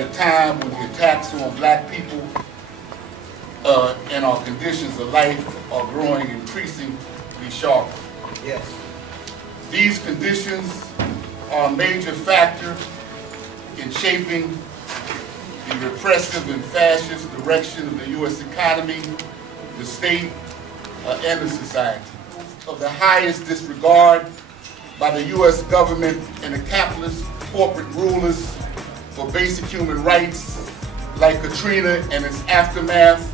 at a time when the attacks on black people and our conditions of life are growing increasingly sharper. Yes. These conditions are a major factor in shaping the repressive and fascist direction of the U.S. economy, the state, and the society. Of the highest disregard by the U.S. government and the capitalist corporate rulers for basic human rights, like Katrina and its aftermath,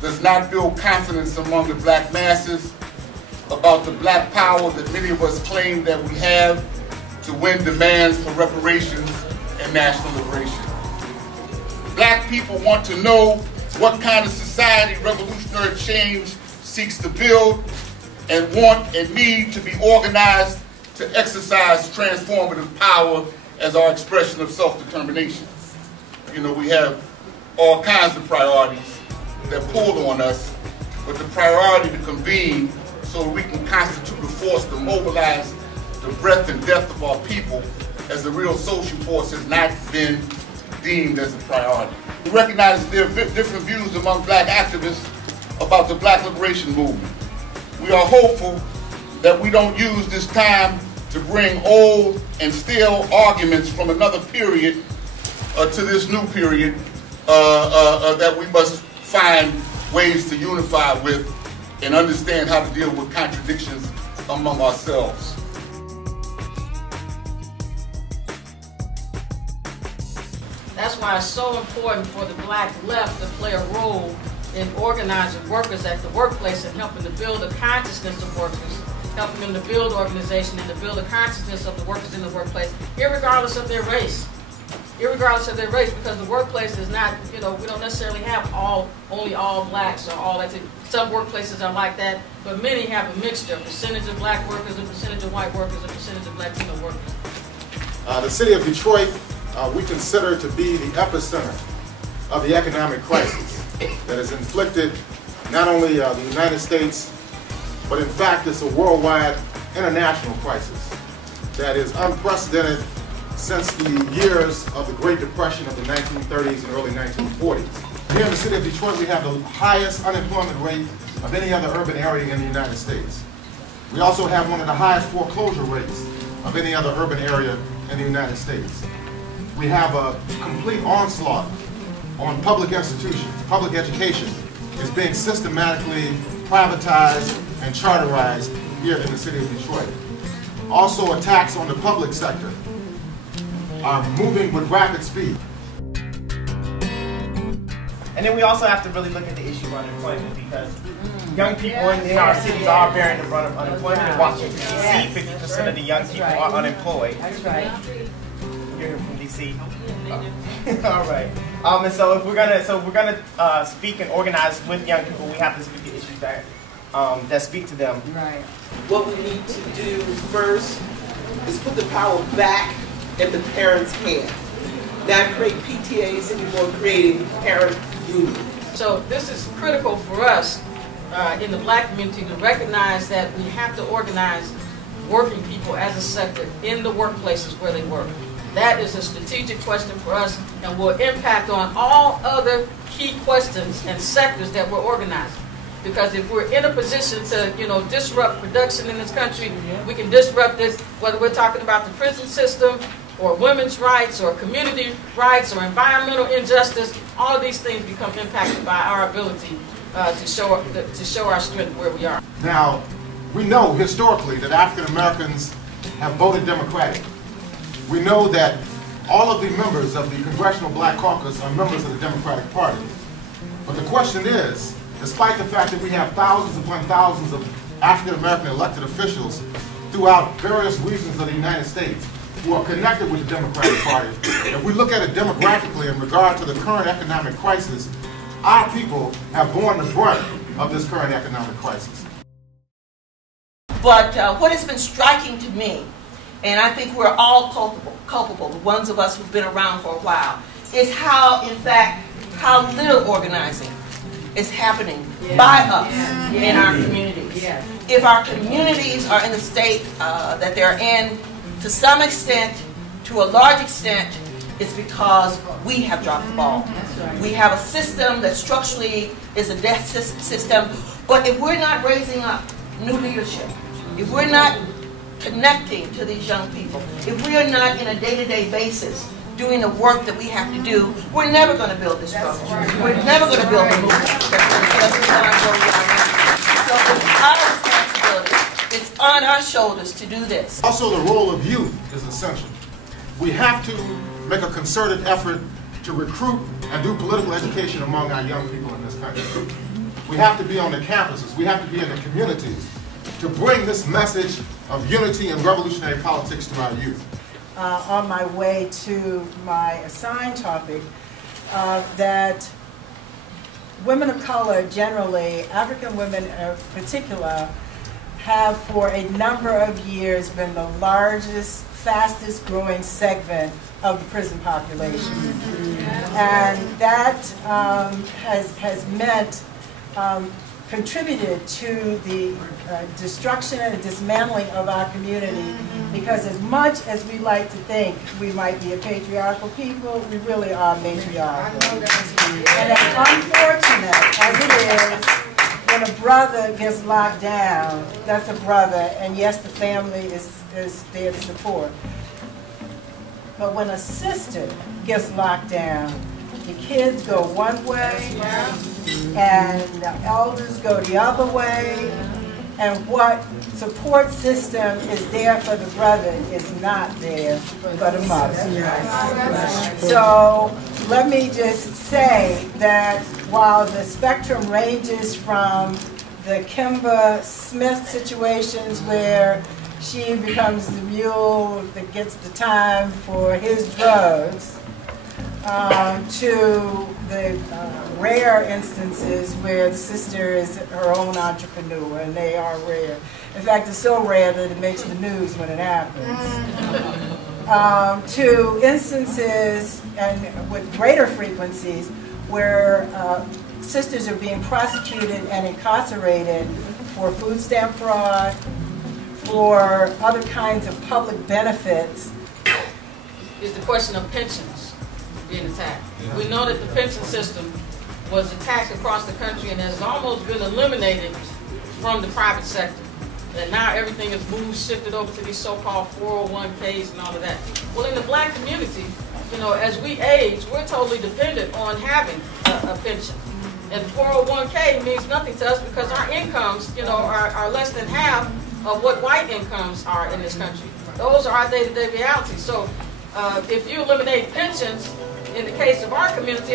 does not build confidence among the black masses about the black power that many of us claim that we have to win demands for reparations and national liberation. Black people want to know what kind of society revolutionary change seeks to build, and want and need to be organized to exercise transformative power as our expression of self-determination. You know, we have all kinds of priorities that pull on us, but the priority to convene so we can constitute a force to mobilize the breadth and depth of our people as a real social force has not been deemed as a priority. We recognize that there are different views among black activists about the black liberation movement. We are hopeful that we don't use this time to bring old and stale arguments from another period to this new period that we must find ways to unify with and understand how to deal with contradictions among ourselves. That's why it's so important for the black left to play a role in organizing workers at the workplace and helping to build a consciousness of workers, helping them to build organization and to build a consciousness of the workers in the workplace, irregardless of their race. Irregardless of their race, because the workplace is not, you know, we don't necessarily have only all blacks or all that. Some workplaces are like that, but many have a mixture, a percentage of black workers, a percentage of white workers, a percentage of Latino workers. The city of Detroit, we consider to be the epicenter of the economic crisis that has inflicted not only the United States, but in fact it's a worldwide international crisis that is unprecedented since the years of the Great Depression of the 1930s and early 1940s. Here in the city of Detroit, we have the highest unemployment rate of any other urban area in the United States. We also have one of the highest foreclosure rates of any other urban area in the United States. We have a complete onslaught on public institutions. Public education is being systematically privatized and charterized here in the city of Detroit. Also, attacks on the public sector are moving with rapid speed. And then we also have to really look at the issue of unemployment, because young people in our cities are bearing the brunt of unemployment. In Washington, D.C., 50% of the young people are unemployed. That's right. You're here from D.C. All right. And so if we're gonna speak and organize with young people, we have to speak to issues that speak to them. Right. What we need to do first is put the power back in the parents' hands. Not create PTAs anymore, creating parent unions. So this is critical for us in the black community to recognize that we have to organize working people as a sector in the workplaces where they work. That is a strategic question for us and will impact on all other key questions and sectors that we're organizing. Because if we're in a position to, you know, disrupt production in this country, we can disrupt this, whether we're talking about the prison system, or women's rights, or community rights, or environmental injustice. All of these things become impacted by our ability to show our strength where we are. Now, we know historically that African Americans have voted Democratic. We know that all of the members of the Congressional Black Caucus are members of the Democratic Party. But the question is, despite the fact that we have thousands upon thousands of African American elected officials throughout various regions of the United States who are connected with the Democratic Party, if we look at it demographically in regard to the current economic crisis, our people have borne the brunt of this current economic crisis. But what has been striking to me, and I think we're all culpable, the ones of us who've been around for a while, is how, in fact, how little organizing is happening by us in our communities. If our communities are in the state that they're in, to some extent, to a large extent, it's because we have dropped the ball. We have a system that structurally is a death system, but if we're not raising up new leadership, if we're not connecting to these young people, if we are not in a day-to-day basis doing the work that we have to do, we're never going to build this structure. We're never going to build the movement that's going to get us to where we are. So it's our responsibility. It's on our shoulders to do this. Also, the role of youth is essential. We have to make a concerted effort to recruit and do political education among our young people in this country. We have to be on the campuses. We have to be in the communities to bring this message of unity and revolutionary politics to our youth. On my way to my assigned topic, that women of color generally, African women in particular, have for a number of years been the largest, fastest growing segment of the prison population. And that has meant, contributed to the destruction and dismantling of our community, because as much as we like to think we might be a patriarchal people, we really are matriarchal. And as unfortunate as it is, when a brother gets locked down, that's a brother, and yes, the family is there to support. But when a sister gets locked down, the kids go one way, and the elders go the other way, and what support system is there for the brother is not there for the mother. So let me just say that while the spectrum ranges from the Kimba Smith situations where she becomes the mule that gets the time for his drugs, to the rare instances where the sister is her own entrepreneur, and they are rare. In fact, it's so rare that it makes the news when it happens. To instances, and with greater frequencies, where sisters are being prosecuted and incarcerated for food stamp fraud, for other kinds of public benefits. Is the question of pensions being attacked. We know that the pension system was attacked across the country and has almost been eliminated from the private sector. And now everything is moved, shifted over to these so-called 401ks and all of that. Well, in the black community, you know, as we age, we're totally dependent on having a pension. And 401k means nothing to us because our incomes, you know, are less than half of what white incomes are in this country. Those are our day-to-day realities. So if you eliminate pensions, in the case of our community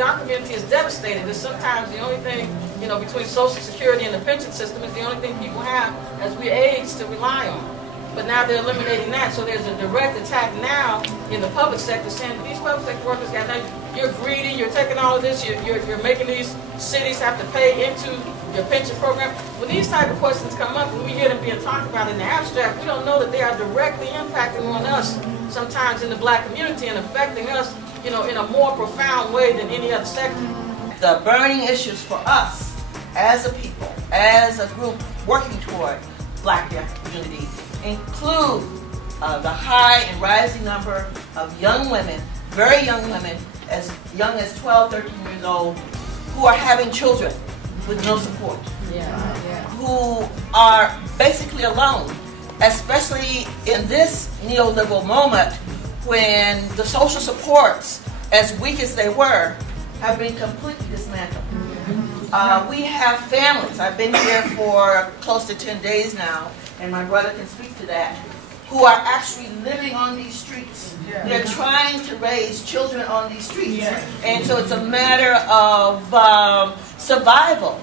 is devastated. It's sometimes the only thing, you know, between Social Security and the pension system is the only thing people have as we age to rely on. But now they're eliminating that, so there's a direct attack now in the public sector saying these public sector workers got nothing. You're greedy, you're taking all of this, you're making these cities have to pay into your pension program. When these type of questions come up, when we hear them being talked about in the abstract, we don't know that they are directly impacting on us sometimes in the black community and affecting us, you know, in a more profound way than any other sector. The burning issues for us as a people, as a group working toward black unity, include the high and rising number of young women, very young women, as young as 12, 13 years old, who are having children with no support, who are basically alone, especially in this neoliberal moment when the social supports, as weak as they were, have been completely dismantled. We have families, I've been here for close to 10 days now, and my brother can speak to that, who are actually living on these streets. They're trying to raise children on these streets. And so it's a matter of survival